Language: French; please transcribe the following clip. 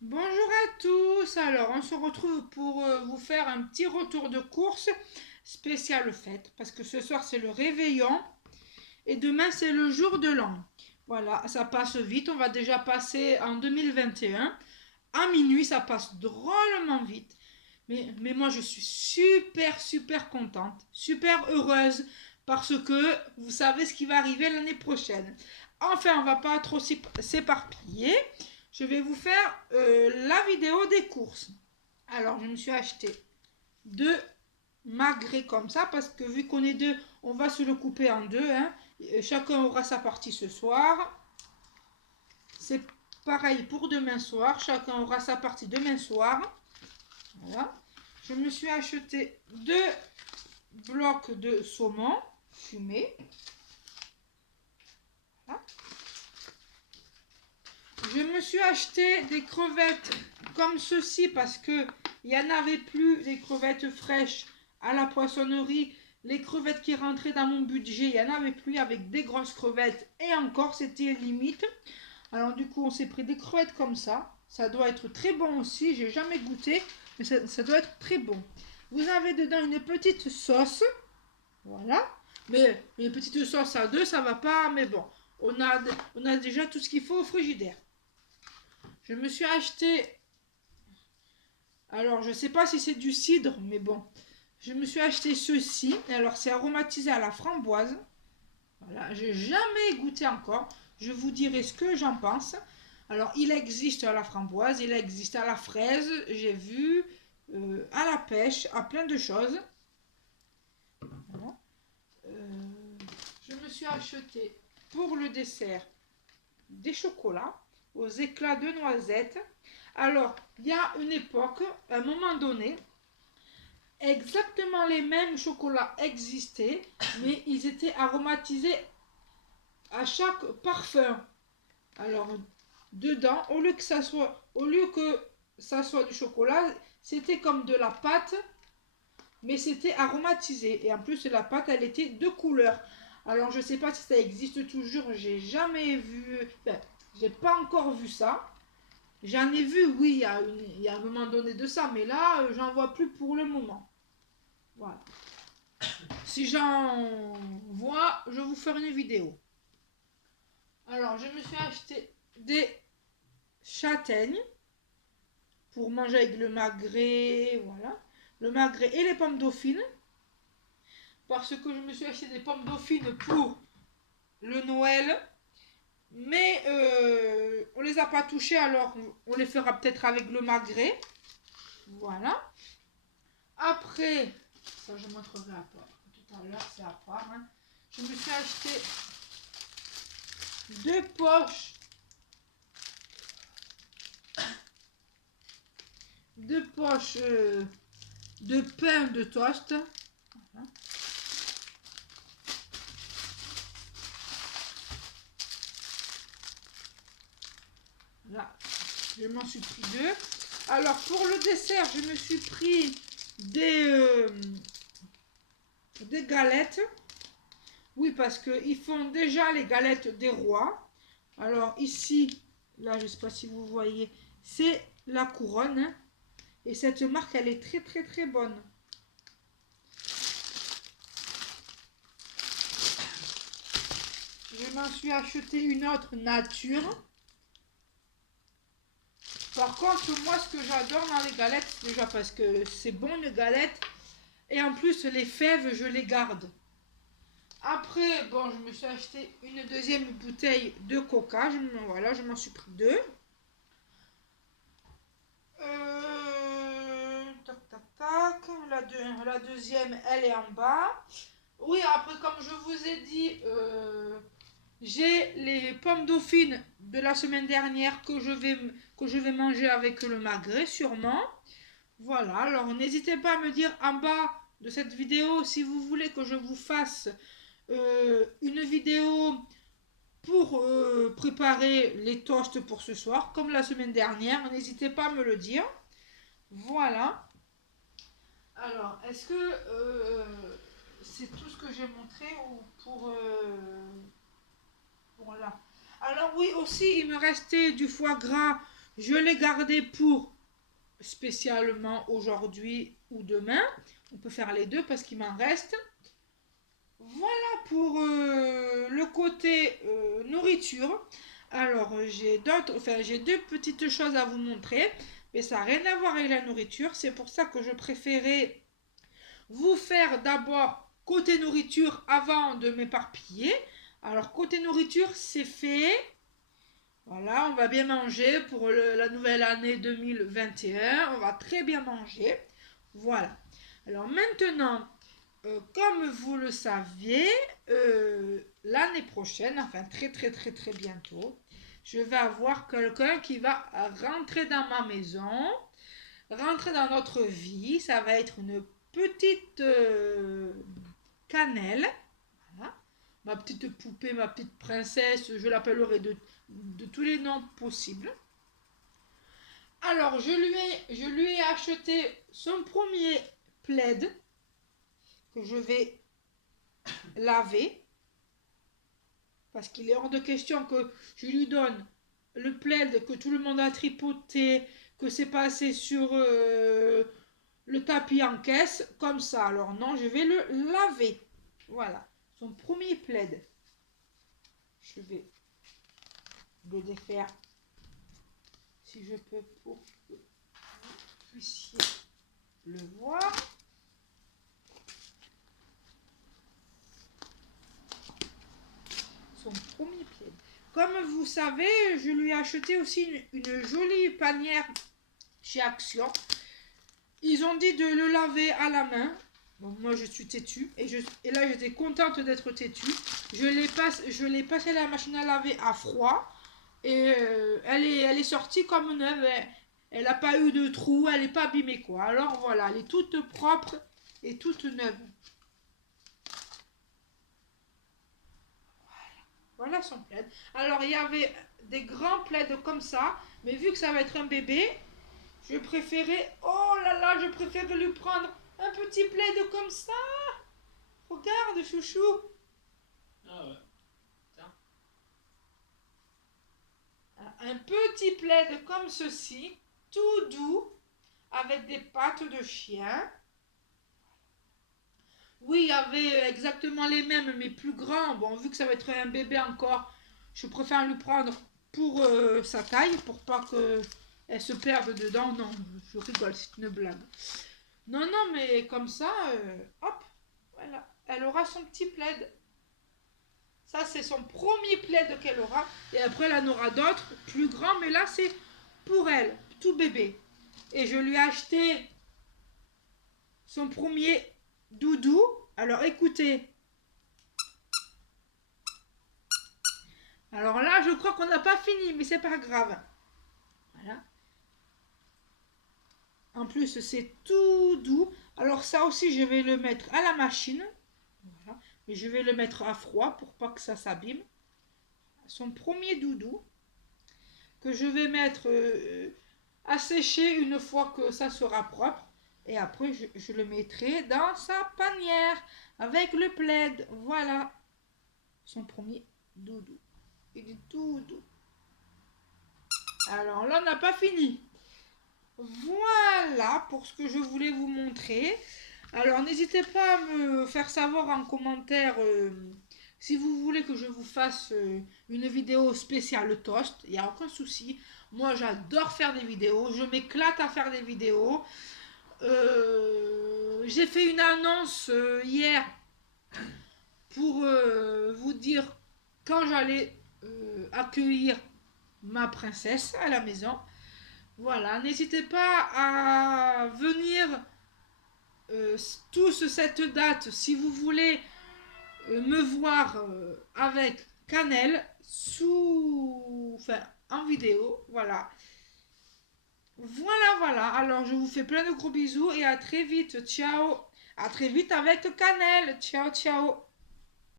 Bonjour à tous, alors on se retrouve pour vous faire un petit retour de course spécial fête parce que ce soir c'est le réveillon et demain c'est le jour de l'an. Voilà, ça passe vite, on va déjà passer en 2021. À minuit ça passe drôlement vite. Mais moi je suis super contente, super heureuse parce que vous savez ce qui va arriver l'année prochaine. Enfin, on va pas trop s'éparpiller. Je vais vous faire la vidéo des courses. Alors, je me suis acheté deux magrets comme ça parce que vu qu'on est deux, on va se le couper en deux, hein. Chacun aura sa partie ce soir. C'est pareil pour demain soir. Chacun aura sa partie demain soir. Voilà. Je me suis acheté deux blocs de saumon fumé. Voilà. Je me suis acheté des crevettes comme ceci parce que il n'y en avait plus des crevettes fraîches à la poissonnerie. Les crevettes qui rentraient dans mon budget, il n'y en avait plus avec des grosses crevettes et encore c'était limite. Alors du coup on s'est pris des crevettes comme ça. Ça doit être très bon aussi, j'ai jamais goûté, mais ça doit être très bon. Vous avez dedans une petite sauce, voilà. Mais une petite sauce à deux, ça va pas, mais bon, on a déjà tout ce qu'il faut au frigidaire. Je me suis acheté, alors je sais pas si c'est du cidre, mais bon, je me suis acheté ceci. Alors c'est aromatisé à la framboise. Voilà, j'ai jamais goûté encore. Je vous dirai ce que j'en pense. Alors il existe à la framboise, il existe à la fraise, j'ai vu, à la pêche, à plein de choses. Voilà. Euh, je me suis acheté pour le dessert des chocolats aux éclats de noisettes. Alors, il y a une époque, à un moment donné, exactement les mêmes chocolats existaient, mais ils étaient aromatisés à chaque parfum. Alors, dedans, au lieu que ça soit du chocolat, c'était comme de la pâte, mais c'était aromatisé. Et en plus, la pâte, elle était de couleur. Alors, je sais pas si ça existe toujours, j'ai jamais vu, enfin, j'ai pas encore vu ça. J'en ai vu, oui, il y a un moment donné de ça, mais là, j'en vois plus pour le moment. Voilà. Si j'en vois, je vous ferai une vidéo. Alors, je me suis acheté des châtaignes pour manger avec le magret, voilà. Le magret et les pommes dauphines. Parce que je me suis acheté des pommes dauphines pour le Noël. Mais on les a pas touchées, alors on les fera peut-être avec le magret. Voilà. Après, ça je montrerai à part. Tout à l'heure, c'est à part. Hein. Je me suis acheté deux poches, de pain de toast. Voilà. Là, je m'en suis pris deux. Alors pour le dessert, je me suis pris des galettes. Oui, parce qu'ils font déjà les galettes des rois. Alors ici, là, je ne sais pas si vous voyez, c'est la couronne. Hein. Et cette marque, elle est très bonne. Je m'en suis acheté une autre nature. Par contre, moi, ce que j'adore dans les galettes, déjà parce que c'est bon une galette, et en plus, les fèves, je les garde. Après, bon, je me suis acheté une deuxième bouteille de coca. Voilà, je m'en suis pris deux. Tac. La deuxième, elle est en bas. Oui, après, comme je vous ai dit, j'ai les pommes dauphines de la semaine dernière que je vais manger avec le magret, sûrement. Voilà, alors n'hésitez pas à me dire en bas de cette vidéo si vous voulez que je vous fasse une vidéo pour préparer les toasts pour ce soir, comme la semaine dernière. N'hésitez pas à me le dire. Voilà. Alors, est-ce que c'est tout ce que j'ai montré ou pour là. Alors oui, aussi, il me restait du foie gras Je l'ai gardé pour spécialement aujourd'hui ou demain. On peut faire les deux parce qu'il m'en reste. Voilà pour le côté nourriture. Alors j'ai deux petites choses à vous montrer, mais ça n'a rien à voir avec la nourriture. C'est pour ça que je préférais vous faire d'abord côté nourriture avant de m'éparpiller. Alors côté nourriture, c'est fait. Voilà, on va bien manger pour la nouvelle année 2021. On va très bien manger. Voilà. Alors maintenant, comme vous le saviez, l'année prochaine, enfin très très très très bientôt, je vais avoir quelqu'un qui va rentrer dans ma maison, rentrer dans notre vie. Ça va être une petite cannelle. Voilà. Ma petite poupée, ma petite princesse, je l'appellerai de tous les noms possibles. Alors, je lui ai acheté son premier plaid que je vais laver parce qu'il est hors de question que je lui donne le plaid que tout le monde a tripoté, que c'est passé sur le tapis en caisse comme ça. Alors non, je vais le laver. Voilà, son premier plaid. Je vais le défaire si je peux pour que vous puissiez le voir. Son premier plaid. Comme vous savez, je lui ai acheté aussi une jolie panière chez Action. Ils ont dit de le laver à la main. Bon, moi je suis têtue et là j'étais contente d'être têtue. Je l'ai passé à la machine à laver à froid et elle est sortie comme neuve. Elle n'a pas eu de trou, elle n'est pas abîmée quoi. Alors voilà, elle est toute propre et toute neuve. Voilà son plaid. Alors il y avait des grands plaids comme ça, mais vu que ça va être un bébé, je préférais, oh là là, je préférais lui prendre un petit plaid comme ça. Regarde, chouchou. Ah ouais. Tiens. Un petit plaid comme ceci, tout doux, avec des pattes de chien. Oui, il y avait exactement les mêmes, mais plus grands. Bon, vu que ça va être un bébé encore, je préfère lui prendre pour sa taille, pour pas qu'elle se perde dedans. Non, je rigole, c'est une blague. Non, non, mais comme ça, hop, voilà. Elle aura son petit plaid. Ça, c'est son premier plaid qu'elle aura. Et après, elle en aura d'autres, plus grands, mais là, c'est pour elle, tout bébé. Et je lui ai acheté son premier doudou. Alors, écoutez. Alors là, je crois qu'on n'a pas fini, mais c'est pas grave. Voilà. En plus, c'est tout doux. Alors ça aussi, je vais le mettre à la machine. Voilà. Et je vais le mettre à froid pour pas que ça s'abîme. Son premier doudou que je vais mettre à sécher une fois que ça sera propre. Et après, je le mettrai dans sa panière avec le plaid. Voilà. Son premier doudou. Il est tout doux. Alors là, on n'a pas fini. Voilà pour ce que je voulais vous montrer. Alors n'hésitez pas à me faire savoir en commentaire si vous voulez que je vous fasse une vidéo spéciale toast. Il n'y a aucun souci. Moi j'adore faire des vidéos. Je m'éclate à faire des vidéos. J'ai fait une annonce hier pour vous dire quand j'allais accueillir ma princesse à la maison. Voilà, n'hésitez pas à venir tous cette date si vous voulez me voir avec Cannelle en vidéo. Voilà. Voilà. Alors, je vous fais plein de gros bisous et à très vite. Ciao. À très vite avec Cannelle. Ciao, ciao.